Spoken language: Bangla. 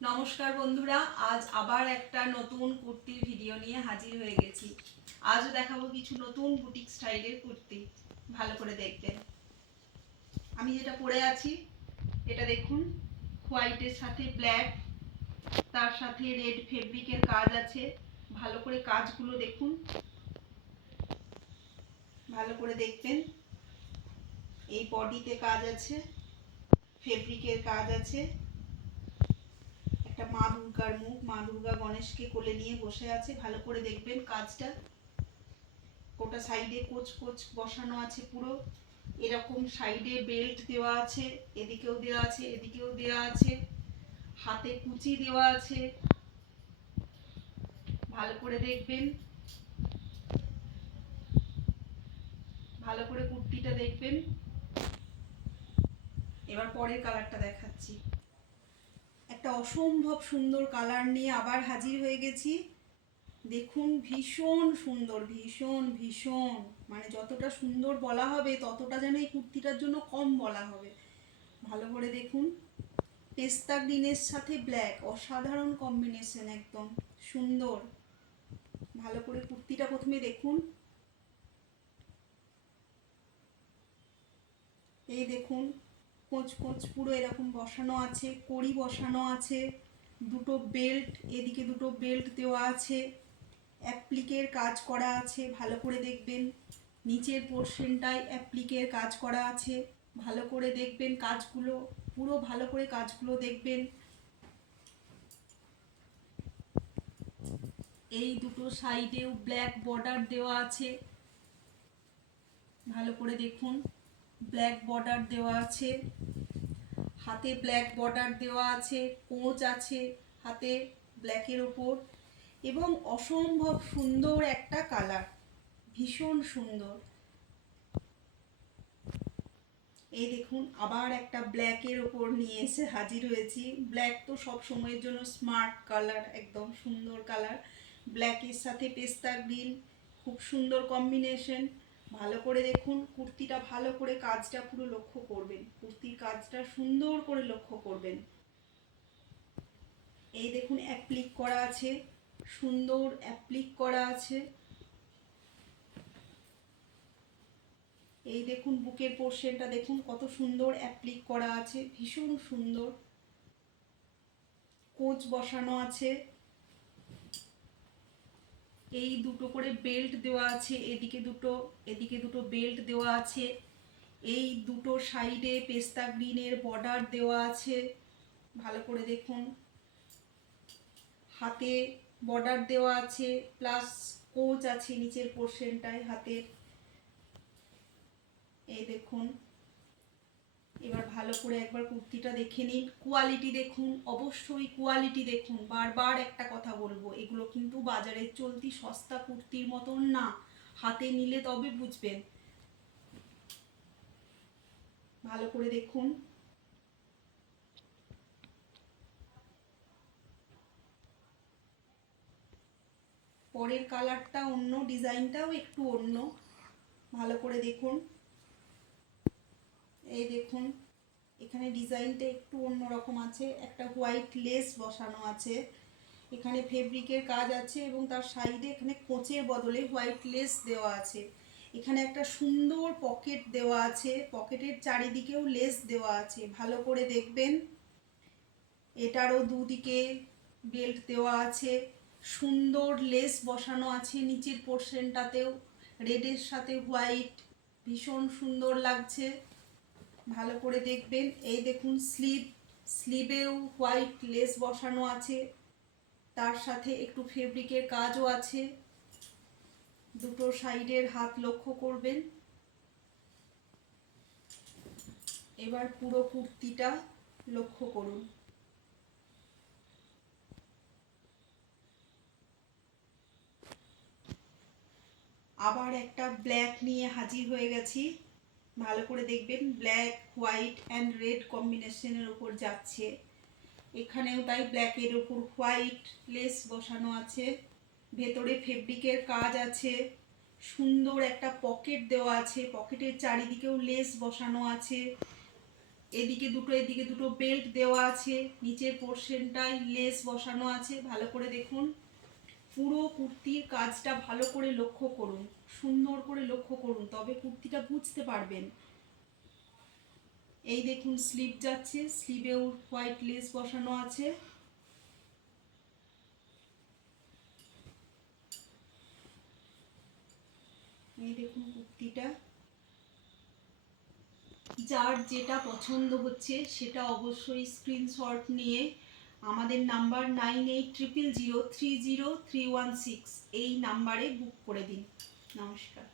নমস্কার বন্ধুরা, আজ আবার একটা নতুন কুর্তির ভিডিও নিয়ে হাজির হয়ে গেছি। আজও দেখাবো কিছু নতুন বুটিক স্টাইলের কুর্তি। ভালো করে দেখবেন। আমি যেটা পরে আছি এটা দেখুন, হোয়াইটের সাথে ব্ল্যাক, তার সাথে রেড ফেব্রিকের কাজ আছে। ভালো করে কাজগুলো দেখুন, ভালো করে দেখবেন। এই বডিতে কাজ আছে, ফেব্রিকের কাজ আছে। একটা মা দুর্গার মুখ, মা দুর্গা গণেশকে কোলে নিয়ে বসে আছে। ভালো করে দেখবেন কাজটা। গোটা সাইডে কোচ কোচ বসানো আছে পুরো এরকম। সাইডে বেল্ট দেওয়া আছে, এদিকেও দেওয়া আছে, এদিকেও দেওয়া আছে। হাতে কুচি দেওয়া আছে। ভালো করে দেখবেন, ভালো করে কুর্তিটা দেখবেন। এবার পরের কালারটা দেখাচ্ছি। একটা অসম্ভব সুন্দর কালার নিয়ে আবার হাজির হয়ে গেছি। দেখুন, ভীষণ সুন্দর, ভীষণ ভীষণ, মানে যতটা সুন্দর বলা হবে ততটা যেন এই কুর্তিটার জন্য কম বলা হবে। ভালো করে দেখুন, পেস্তা গ্রিনের সাথে ব্ল্যাক, অসাধারণ কম্বিনেশন, একদম সুন্দর। ভালো করে কুর্তিটা প্রথমে দেখুন। এই দেখুন, কোঁচ কোঁচ পুরো এরকম বসানো আছে, কড়ি বসানো আছে। দুটো বেল্ট, এদিকে দুটো বেল্ট দেওয়া আছে। অ্যাপ্লিকের কাজ করা আছে, ভালো করে দেখবেন। নিচের পোর্শনটায় অ্যাপ্লিকের কাজ করা আছে। ভালো করে দেখবেন কাজগুলো, পুরো ভালো করে কাজগুলো দেখবেন। এই দুটো সাইডেও ব্ল্যাক বর্ডার দেওয়া আছে। ভালো করে দেখুন, ব্ল্যাক বর্ডার দেওয়া আছে। হাতে ব্ল্যাক বর্ডার দেওয়া আছে, কোঁচ আছে হাতে ব্ল্যাকের ওপর, এবং অসম্ভব সুন্দর একটা কালার, ভীষণ সুন্দর। এই দেখুন, আবার একটা ব্ল্যাকের ওপর নিয়ে এসে হাজির হয়েছি। ব্ল্যাক তো সব সময়ের জন্য স্মার্ট কালার, একদম সুন্দর কালার। ব্ল্যাকের সাথে পেস্তা গ্রিন, খুব সুন্দর কম্বিনেশন। ভালো করে দেখুন কুর্তিটা, ভালো করে কাজটা পুরো লক্ষ্য করবেন। কুর্তির কাজটা সুন্দর করে লক্ষ্য করবেন। এই দেখুন, অ্যাপ্লিক করা আছে, সুন্দর অ্যাপ্লিক করা আছে। এই দেখুন, বুকের পোর্শনটা দেখুন কত সুন্দর অ্যাপ্লিক করা আছে, ভীষণ সুন্দর। কোঁচ বসানো আছে। এই দুটো করে বেল্ট দেওয়া আছে, এদিকে দুটো, এদিকে দুটো বেল্ট দেওয়া আছে। এই দুটো সাইডে পেস্তা গ্রিনের বর্ডার দেওয়া আছে। ভালো করে দেখুন, হাতে বর্ডার দেওয়া আছে, প্লাস কোঁচ আছে নিচের পোর্শনটায় হাতের। এই দেখুন, এবার ভালো করে একবার কুর্তিটা দেখে নিন। কোয়ালিটি দেখুন, অবশ্যই কোয়ালিটি দেখুন। বারবার একটা কথা বলবো, এগুলো কিন্তু বাজারের চলতি সস্তা কুর্তির মতন না। হাতে নিলে তবে বুঝবেন। ভালো করে দেখুন। পরের কালারটা অন্য, ডিজাইনটাও একটু অন্য। ভালো করে দেখুন। এই দেখুন, এখানে ডিজাইনটা একটু অন্যরকম আছে। একটা হোয়াইট লেস বসানো আছে, এখানে ফেব্রিকের কাজ আছে, এবং তার সাইডে এখানে কোঁচের বদলে হোয়াইট লেস দেওয়া আছে। এখানে একটা সুন্দর পকেট দেওয়া আছে, পকেটের চারিদিকেও লেস দেওয়া আছে। ভালো করে দেখবেন। এটারও দুদিকে বেল্ট দেওয়া আছে, সুন্দর লেস বসানো আছে নিচের পোর্শনটাতেও, রেডের সাথে হোয়াইট, ভীষণ সুন্দর লাগছে। ভালো করে দেখবেন। এই দেখুন, স্লিভেও হোয়াইট লেস বসানো আছে, তার সাথে একটু ফেব্রিকের কাজও আছে। দুটো সাইডের হাত লক্ষ্য করবেন। এবার পুরো কুর্তিটা লক্ষ্য করুন। আবার একটা ব্ল্যাক নিয়ে হাজির হয়ে গেছি। ভালো করে দেখবেন, ব্ল্যাক হোয়াইট অ্যান্ড রেড কম্বিনেশনের উপর যাচ্ছে। এখানেও তাই ব্ল্যাকের উপর হোয়াইট লেস বসানো আছে, ভেতরে ফেব্রিকের কাজ আছে। সুন্দর একটা পকেট দেওয়া আছে, পকেটের চারিদিকেও লেস বসানো আছে। এদিকে দুটো বেল্ট দেওয়া আছে, নিচের পোর্শনটায় লেস বসানো আছে। ভালো করে দেখুন, পুরো কুর্তির কাজটা ভালো করে লক্ষ্য করুন, সুন্দর করে লক্ষ্য করুন, তবে কুর্তিটা বুঝতে পারবেন। এই দেখুন স্লিভ যাচ্ছে, স্লিভেও হোয়াইট লেস বসানো আছে। এই দেখুন কুর্তিটা। যার যেটা পছন্দ হচ্ছে সেটা অবশ্যই স্ক্রিনশট নিয়ে আমাদের নাম্বার 9800030316 এই নাম্বারে বুক করে দিন। নমস্কার।